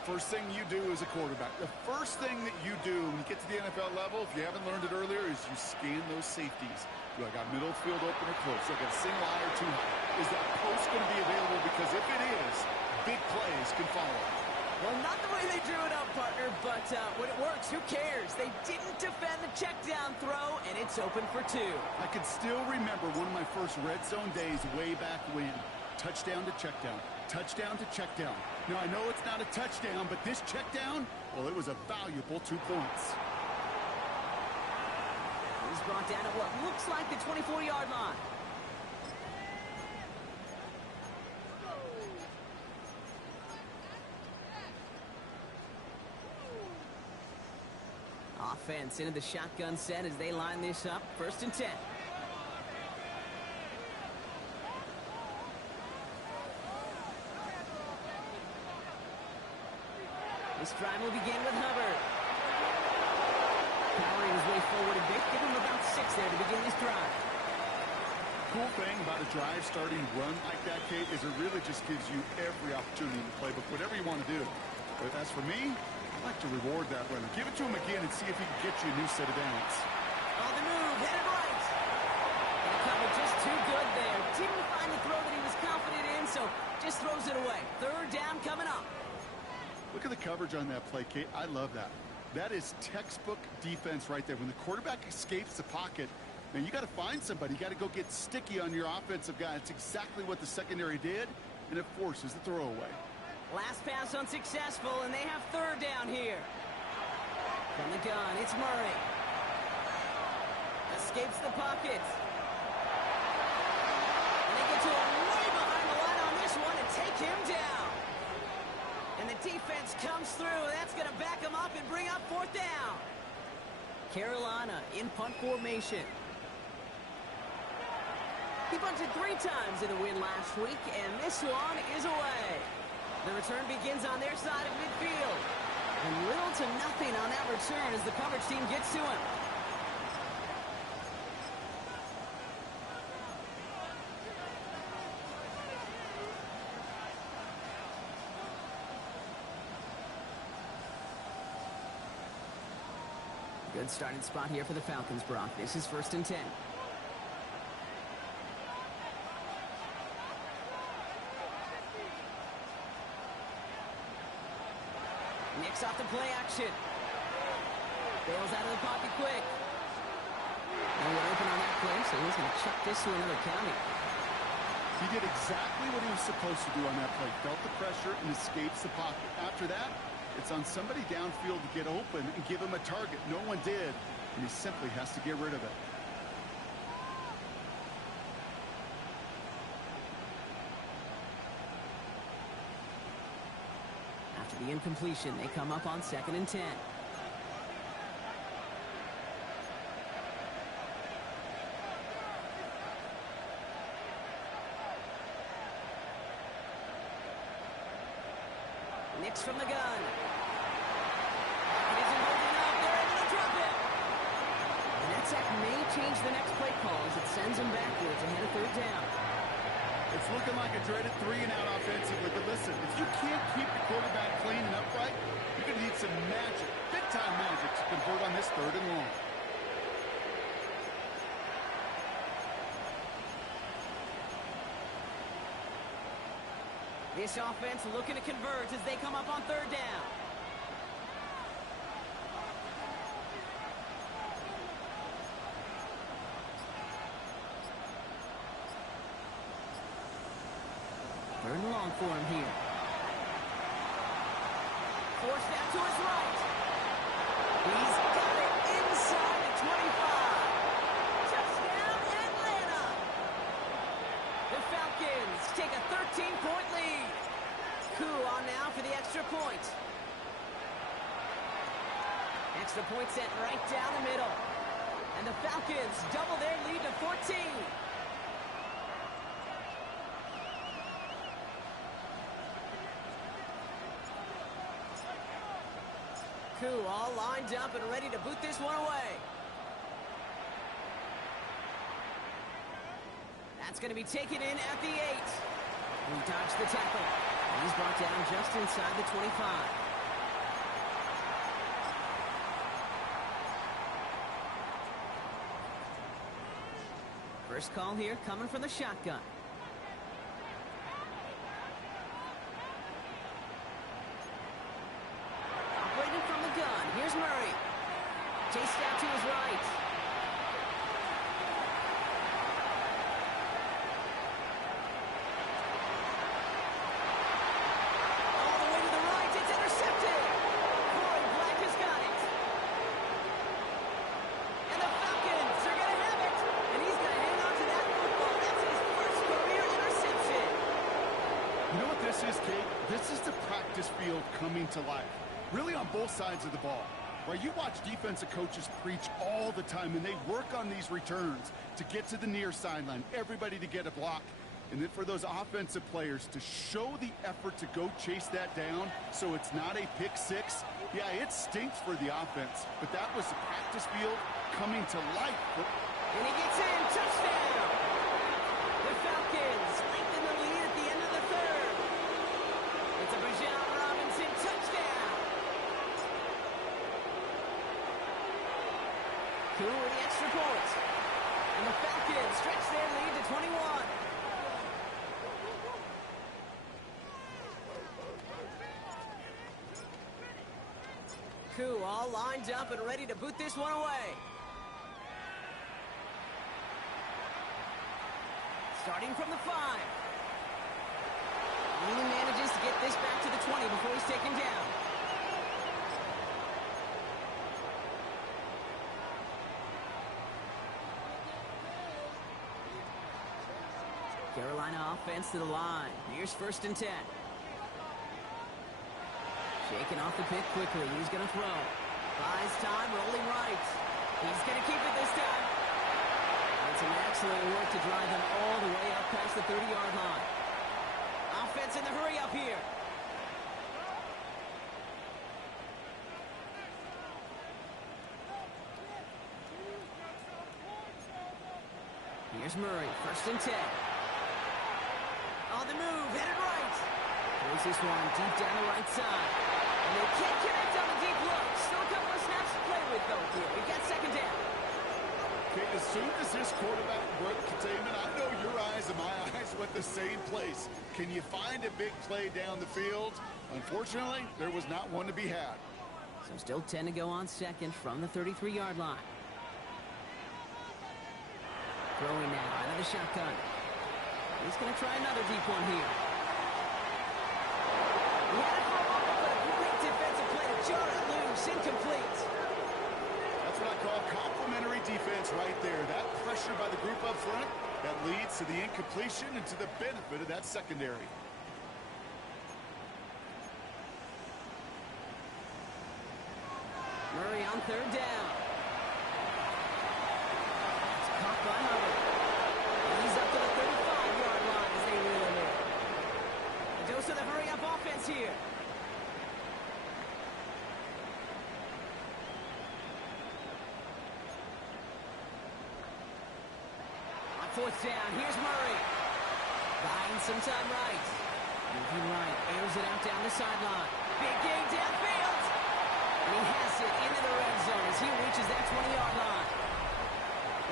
First thing you do as a quarterback, the first thing that you do when you get to the NFL level, if you haven't learned it earlier, is you scan those safeties. Do I got middle field open or close? Do I got a single eye or too high? Is that post going to be available? Because if it is, big plays can follow. Well, not the way they drew it up, partner, but when it works, who cares? They didn't defend the check down throw, and it's open for 2. I can still remember one of my first red zone days way back when. Touchdown to check down. Touchdown to check down. Now, I know it's not a touchdown, but this check down, well, it was a valuable 2 points. He's brought down at what looks like the 24-yard line. Offense into the shotgun set as they line this up. 1st and 10. This drive will begin with Hubbard. Powering his way forward a bit. Give him about 6 there to begin this drive. Cool thing about a drive starting run like that, Kate, is it really just gives you every opportunity in the playbook, whatever you want to do. But as for me, I like to reward that runner. Give it to him again and see if he can get you a new set of downs. On the move, headed right. And the cover just too good there. Didn't find the throw that he was confident in, so just throws it away. 3rd down coming up. Look at the coverage on that play, Kate. I love that. That is textbook defense right there. When the quarterback escapes the pocket, man, you got to find somebody. You got to go get sticky on your offensive guy. It's exactly what the secondary did, and it forces the throwaway. Last pass unsuccessful, and they have 3rd down here. From the gun, it's Murray. Escapes the pocket. And they get to him way behind the line on this one and take him down. And the defense comes through. That's going to back him up and bring up 4th down. Carolina in punt formation. He punted 3 times in the win last week, and this one is away. The return begins on their side of midfield. And little to nothing on that return as the coverage team gets to him. Good starting spot here for the Falcons, Brock. This is 1st and 10. Nix off the play action. Bails out of the pocket quick. No one open on that play, so he's going to chuck this to another county. He did exactly what he was supposed to do on that play. Felt the pressure and escapes the pocket. After that, it's on somebody downfield to get open and give him a target. No one did, and he simply has to get rid of it. After the incompletion, they come up on 2nd and 10. Nix from the gun. It isn't holding up. They're able to drop it. And that sack may change the next play call as it sends them backwards ahead of 3rd down. It's looking like a dreaded 3-and-out offensively, but listen, if you can't keep the quarterback clean and upright, you're going to need some magic, big-time magic, to convert on this 3rd and long. This offense looking to convert as they come up on 3rd down. Third and long for him here. Forced out to his right. He's got it inside the 25. Touchdown, Atlanta! The Falcons take a 13-point lead. Coup on now for the extra point. Extra point set right down the middle. And the Falcons double their lead to 14. Coup all lined up and ready to boot this one away. That's going to be taken in at the 8. He dodged the tackle. He's brought down just inside the 25. First call here coming from the shotgun. Operating from the gun. Here's Murray. Chased out to his right. All the way to the right. It's intercepted. Corey Black has got it. And the Falcons are going to have it. And he's going to hang on to that football. That's his first career interception. You know what this is, Kate? This is the practice field coming to life. Really on both sides of the ball. Right, you watch defensive coaches preach all the time, and they work on these returns to get to the near sideline, everybody to get a block. And then for those offensive players to show the effort to go chase that down so it's not a pick six, yeah, it stinks for the offense. But that was the practice field coming to life. And he gets in. Touchdown! The Falcons lengthen the lead at the end of the 3rd. It's a Bijan Robinson touchdown. Coup with the extra point. And the Falcons stretch their lead to 21. Coup all lined up and ready to boot this one away. Starting from the 5. Only manages to get this back to the 20 before he's taken down. Carolina offense to the line. Here's 1st and 10. Shaking off the pick quickly. He's going to throw. Buys time, rolling right. He's going to keep it this time. And some excellent work to drive them all the way up past the 30-yard line. Offense in the hurry up here. Here's Murray, 1st and 10. On the move, headed right. Throws this one deep down the right side. And they can't connect on the deep look. Still a couple of snaps to play with, though, here. We've got 2nd down. Okay, as soon as this quarterback broke containment, I know your eyes and my eyes went the same place. Can you find a big play down the field? Unfortunately, there was not one to be had. So still 10 to go on 2nd from the 33-yard line. Throwing now out of the shotgun. He's going to try another deep one here. He had it for a moment, but a great defensive play to jar it loose. Incomplete. That's what I call complimentary defense right there. That pressure by the group up front, that leads to the incompletion and to the benefit of that secondary. on third down. It's caught by Hubbard. He's up to the 35-yard line as they reel him in. A dose of the hurry-up offense here. On fourth down, here's Murray. Buying some time right. Moving right, airs it out down the sideline. Big gain downfield. And he has it into the red zone as he reaches that 20-yard line.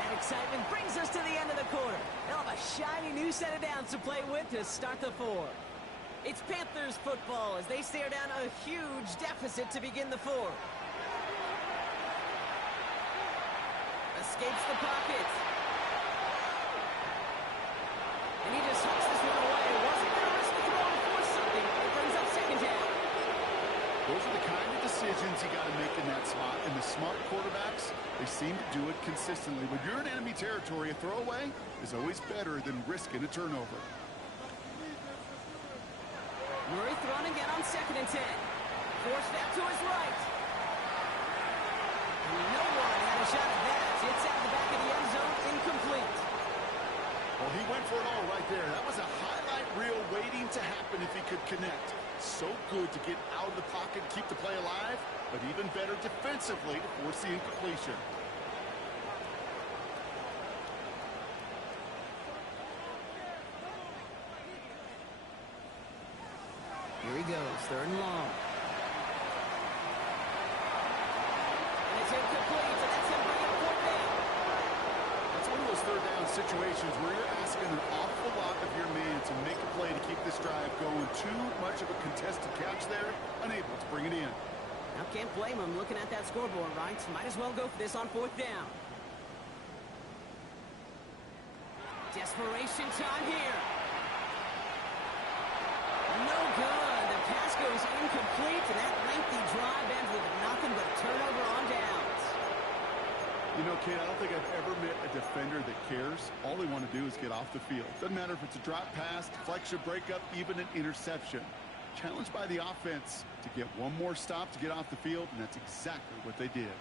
That excitement brings us to the end of the quarter. They'll have a shiny new set of downs to play with to start the fourth. It's Panthers football as they stare down a huge deficit to begin the fourth. Escapes the pocket. And he just hooks this one away. Wasn't going to risk the throw and force something. It brings up second down. Those are the kind of decisions you got to make in that spot. And the smart quarterbacks, they seem to do it consistently. When you're in enemy territory, a throwaway is always better than risking a turnover. Murray thrown again on 2nd and 10. Forced out to his right. And no one had a shot at that. It's out the back of the end zone, incomplete. Well, he went for it all right there. That was a highlight reel waiting to happen if he could connect. So good to get out of the pocket, keep the play alive, but even better defensively to force the incompletion. Here he goes, 3rd and long. And it's incomplete, and that's him bringing a fourth down. That's one of those 3rd down situations where you're asking an awful lot of your man to make a play to keep this drive going. Too much of a contested catch there, unable to bring it in. Now can't blame him looking at that scoreboard, right? Might as well go for this on 4th down. Desperation time here. No good. The pass goes incomplete, and that lengthy drive ends with nothing but a turnover on downs. You know, Kate, I don't think I've ever met a defender that cares. All they want to do is get off the field. Doesn't matter if it's a drop pass, deflection, breakup, even an interception. Challenged by the offense to get one more stop to get off the field, and that's exactly what they did.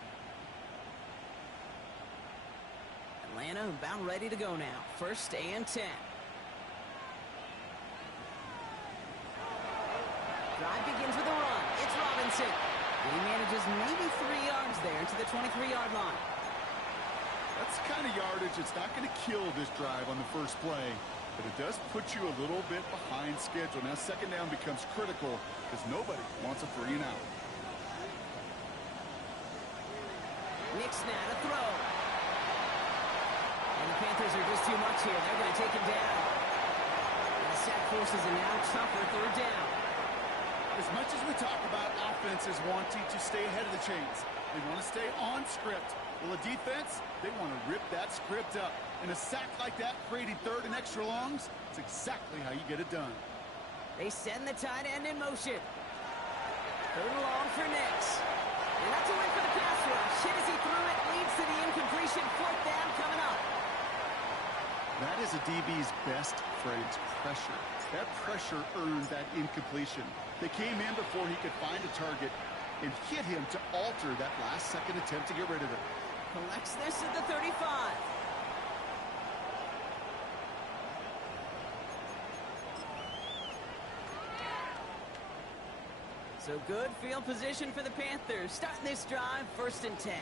Atlanta about ready to go now. 1st and 10. Drive begins with a run. It's Robinson. He manages maybe 3 yards there to the 23-yard line. That's the kind of yardage that's not going to kill this drive on the first play, but it does put you a little bit behind schedule. Now 2nd down becomes critical because nobody wants a 3 and out. Nixon to throw. And the Panthers are just too much here. They're going to take him down. And the sack forces a now tougher 3rd down. As much as we talk about offenses wanting to stay ahead of the chains, they want to stay on script. Well, a defense, they want to rip that script up. And a sack like that, creating 3rd and extra longs, it's exactly how you get it done. They send the tight end in motion. 3rd and long for Nix. And that's a win for the pass rush. Hit as he threw it, leads to the incompletion. 4th down coming up. That is a DB's best friend, pressure. That pressure earned that incompletion. They came in before he could find a target and hit him to alter that last-second attempt to get rid of it. Collects this at the 35. So good field position for the Panthers. Starting this drive, 1st and 10.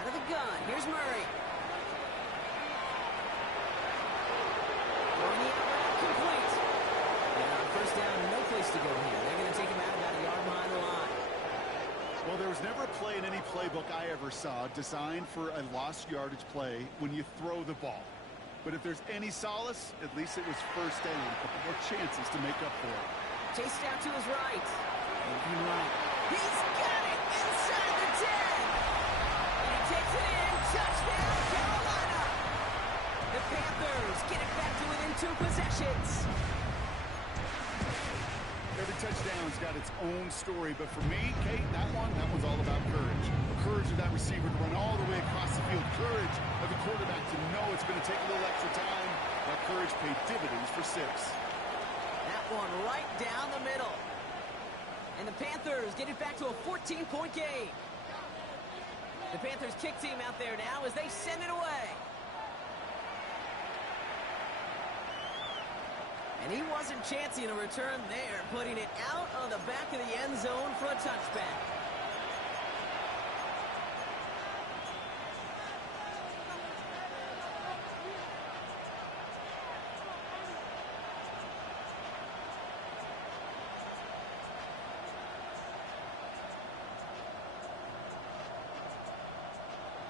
Out of the gun, here's Murray. Throwing the out route complete. And on 1st down, no place to go here. They're going to take him out about a yard behind the line. Well, there was never a play in any playbook I ever saw designed for a lost yardage play when you throw the ball. But if there's any solace, at least it was 1st down. A couple more chances to make up for it. Chased out to his right. Moving right. He's got it inside the 10. And he takes it in. Touchdown, Carolina. The Panthers get it back to within 2 possessions. Every touchdown's got its own story, but for me, Kate, that one's all about courage. The courage of that receiver to run all the way across the field. Courage of the quarterback to know it's going to take a little extra time. That courage paid dividends for 6. That one right down the middle. And the Panthers get it back to a 14-point game. The Panthers kick team out there now as they send it away. And he wasn't chancing a return there, putting it out on the back of the end zone for a touchback.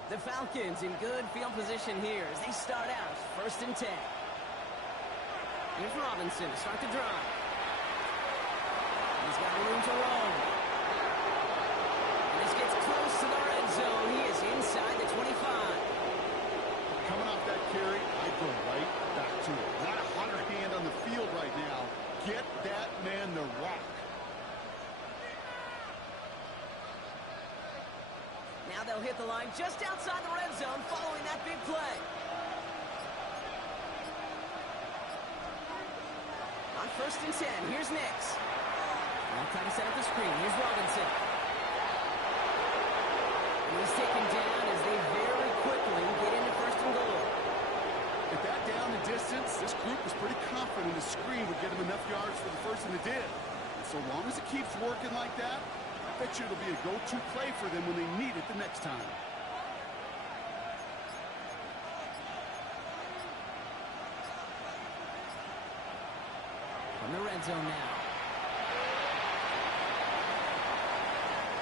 The Falcons in good field position here as they start out 1st and 10. Here's Robinson to start the drive. He's got room to roam. And this gets close to the red zone. He is inside the 25. Coming off that carry, I go right back to it. Not a hotter hand on the field right now. Get that man the rock. Now they'll hit the line just outside the red zone following that big play. On 1st and 10, here's Nix. They'll try to set up the screen. Here's Robinson. And he's taken down as they very quickly get into 1st and goal. At that down the distance, this group was pretty confident the screen would get them enough yards for the first, and it did. And so long as it keeps working like that, I bet you it'll be a go-to play for them when they need it the next time. From the red zone now.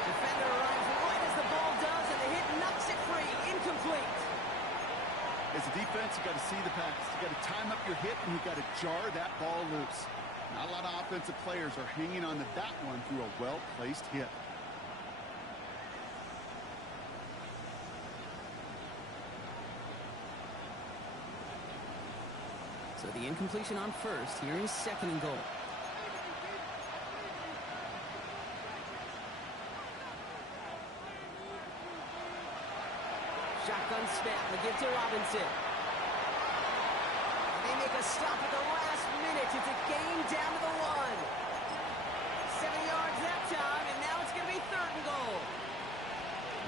Defender arrives right as the ball does, and the hit knocks it free. Incomplete. As a defense, you got to see the pass. You got to time up your hit, and you got to jar that ball loose. Not a lot of offensive players are hanging on to that one through a well-placed hit. So the incompletion on 1st. Here is 2nd and goal. Shotgun snap. They give to Robinson. They make a stop at the last minute. It's a gain down to the 1. 7 yards that time, and now it's going to be 3rd and goal.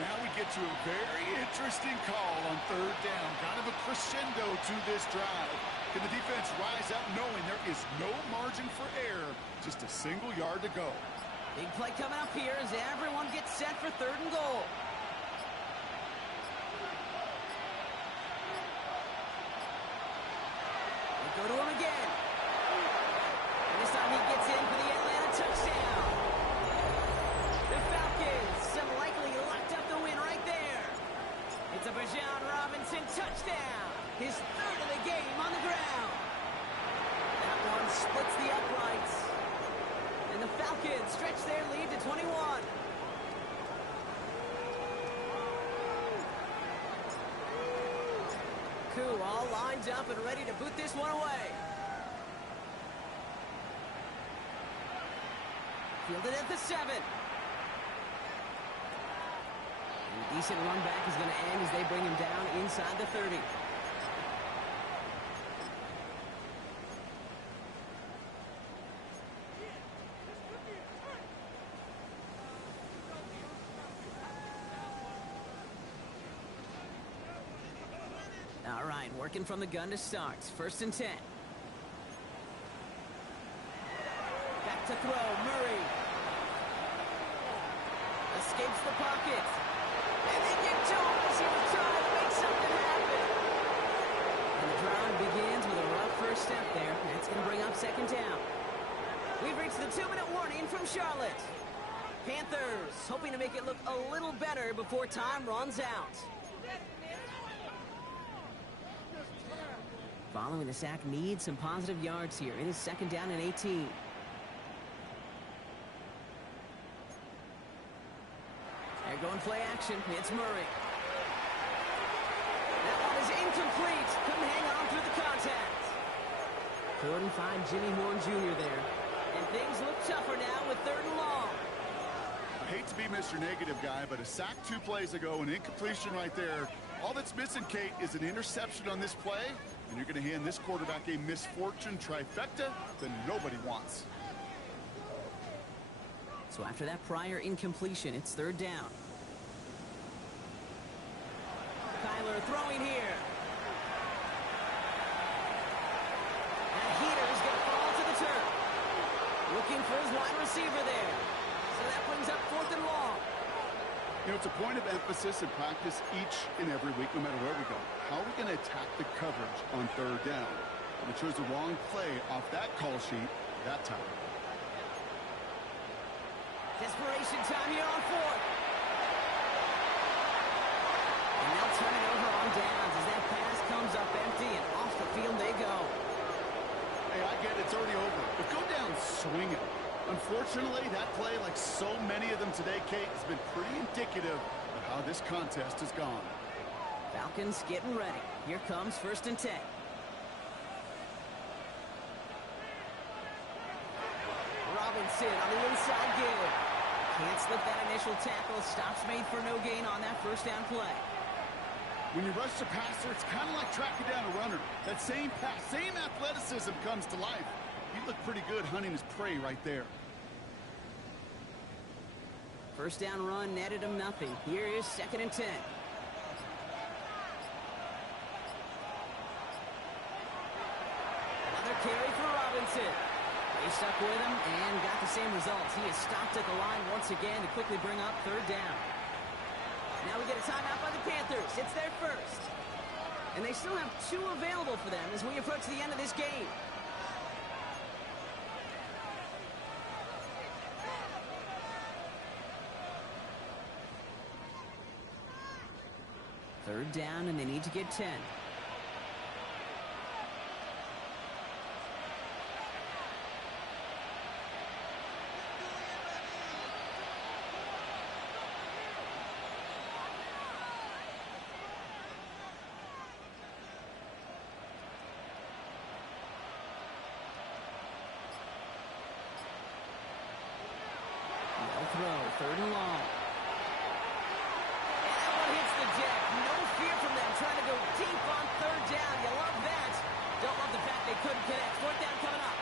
Now we get to a very interesting call on 3rd down. Kind of a crescendo to this drive. Can the defense rise up knowing there is no margin for error? Just a single yard to go. Big play coming up here as everyone gets set for 3rd and goal. They go to him again. And this time he gets in for the Atlanta touchdown. The Falcons, some likely locked up the win right there. It's a Bijan Robinson touchdown. His 3rd of the game on the ground. That one splits the uprights. And the Falcons stretch their lead to 21. Koo all lined up and ready to boot this one away. Fielded at the 7. And a decent run back is going to end as they bring him down inside the 30. All right, working from the gun to start. 1st and 10. Back to throw, Murray. Escapes the pocket. And they get to him as he was trying to make something happen. And the drive begins with a rough first step there. That's going to bring up 2nd down. We've reached the 2-minute warning from Charlotte. Panthers hoping to make it look a little better before time runs out. Following the sack needs some positive yards here. It is 2nd down and 18. They're going play action. It's Murray. That one is incomplete. Couldn't hang on through the contact. Couldn't find Jimmy Horn Jr. there. And things look tougher now with 3rd and long. I hate to be Mr. Negative guy, but a sack 2 plays ago, an incompletion right there. All that's missing, Kate, is an interception on this play, and you're going to hand this quarterback a misfortune trifecta that nobody wants. So after that prior incompletion, it's 3rd down. Taylor throwing here. That heater is going to fall to the turf. Looking for his wide receiver there. So that brings up 4th and long. You know, it's a point of emphasis in practice each and every week, no matter where we go. How are we going to attack the coverage on 3rd down? We chose the wrong play off that call sheet that time. Desperation time here on 4th. And they'll turn it over on downs as that pass comes up empty and off the field they go. Hey, I get it. It's already over. But go down swinging. Unfortunately, that play, like so many of them today, Kate, has been pretty indicative of how this contest has gone. Falcons getting ready. Here comes 1st and 10. Robinson on the inside give. Can't slip that initial tackle. Stops made for no gain on that 1st down play. When you rush the passer, it's kind of like tracking down a runner. That same pass, same athleticism comes to life. He looked pretty good hunting his prey right there. 1st down run netted him nothing. Here is 2nd and 10. Another carry for Robinson. They stuck with him and got the same results. He is stopped at the line once again to quickly bring up 3rd down. Now we get a timeout by the Panthers. It's their first. And they still have 2 available for them as we approach the end of this game. Third down, and they need to get 10. They'll throw, 3rd and long. Trying to go deep on 3rd down. You love that. Don't love the fact they couldn't connect. 4th down coming up.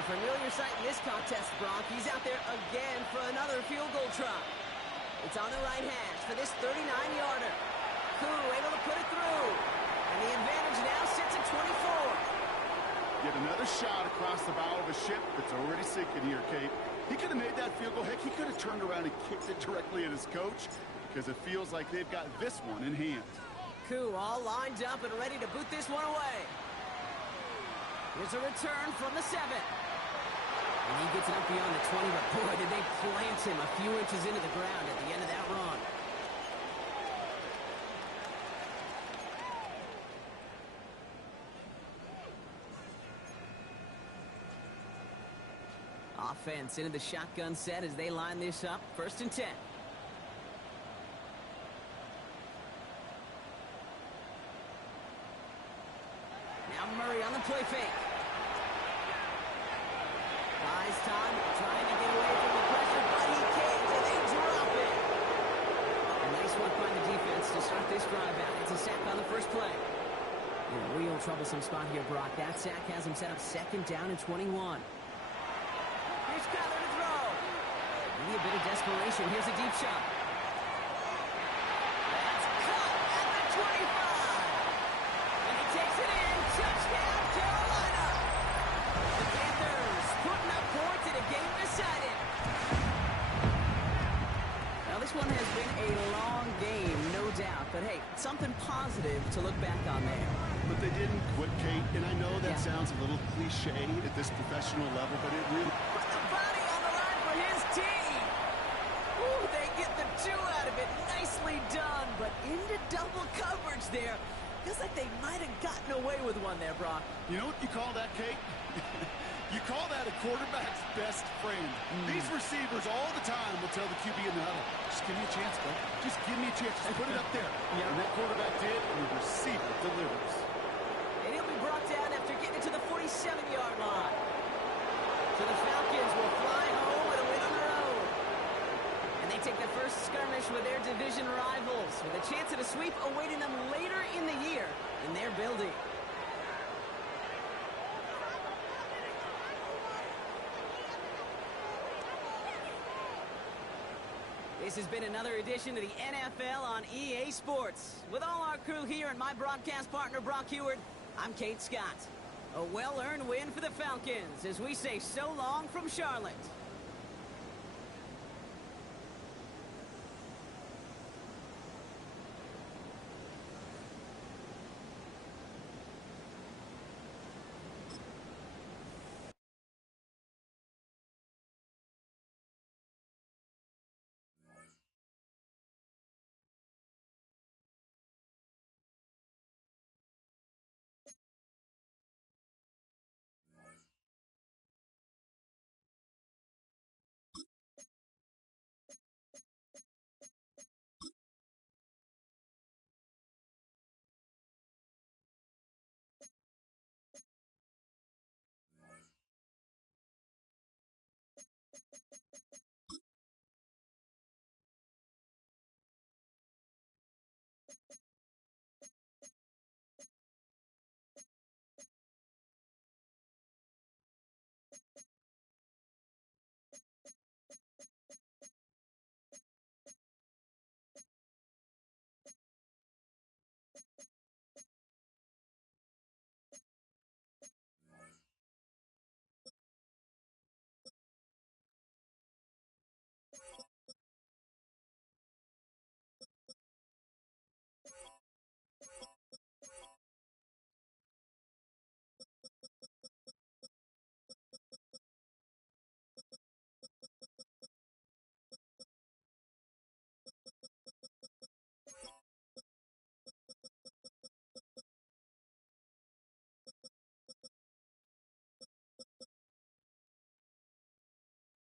A familiar sight in this contest, Brock. He's out there again for another field goal try. It's on the right hash for this 39-yarder. Koo able to put it through. And the advantage now sits at 24. Yet another shot across the bow of a ship that's already sinking here, Kate. He could have made that field goal. Heck, he could have turned around and kicked it directly at his coach, because it feels like they've got this one in hand. Koo all lined up and ready to boot this one away. Here's a return from the 7. And he gets it up beyond the 20, but boy, did they plant him a few inches into the ground at the end of that run. Offense into the shotgun set as they line this up. 1st and 10. Murray on the play fake. Buys time, trying to get away from the pressure, but he can't, and they drop it. A nice work by the defense to start this drive out. It's a sack on the 1st play. In a real troublesome spot here, Brock. That sack has him set up 2nd down and 21. Here's Kyler to throw. Maybe a bit of desperation. Here's a deep shot. That's caught at the 25. And he takes it in. Touchdown, Carolina! The Panthers putting up points in a game decided. Now, this one has been a long game, no doubt. But, hey, something positive to look back on there. But they didn't quit, Kate. And I know that sounds a little cliche at this professional level, but it really... Put the body on the line for his team. Ooh, they get the 2 out of it. Nicely done. But into double coverage there. Feels like they might have gotten away with one there, Brock. You know what you call that, Kate? You call that a quarterback's best friend. These receivers all the time will tell the QB in the huddle, just give me a chance, bro. Just give me a chance. Just put it up there. Yeah. And that quarterback did, and the receiver delivers. And he'll be brought down after getting it to the 47-yard line. So the Falcons will fly home with a win on the road. And they take the first skirmish with their division rivals, with a chance at a sweep awaiting them later in the year in their building. This has been another edition of the NFL on EA Sports. With all our crew here and my broadcast partner, Brock Heward, I'm Kate Scott. A well-earned win for the Falcons as we say so long from Charlotte.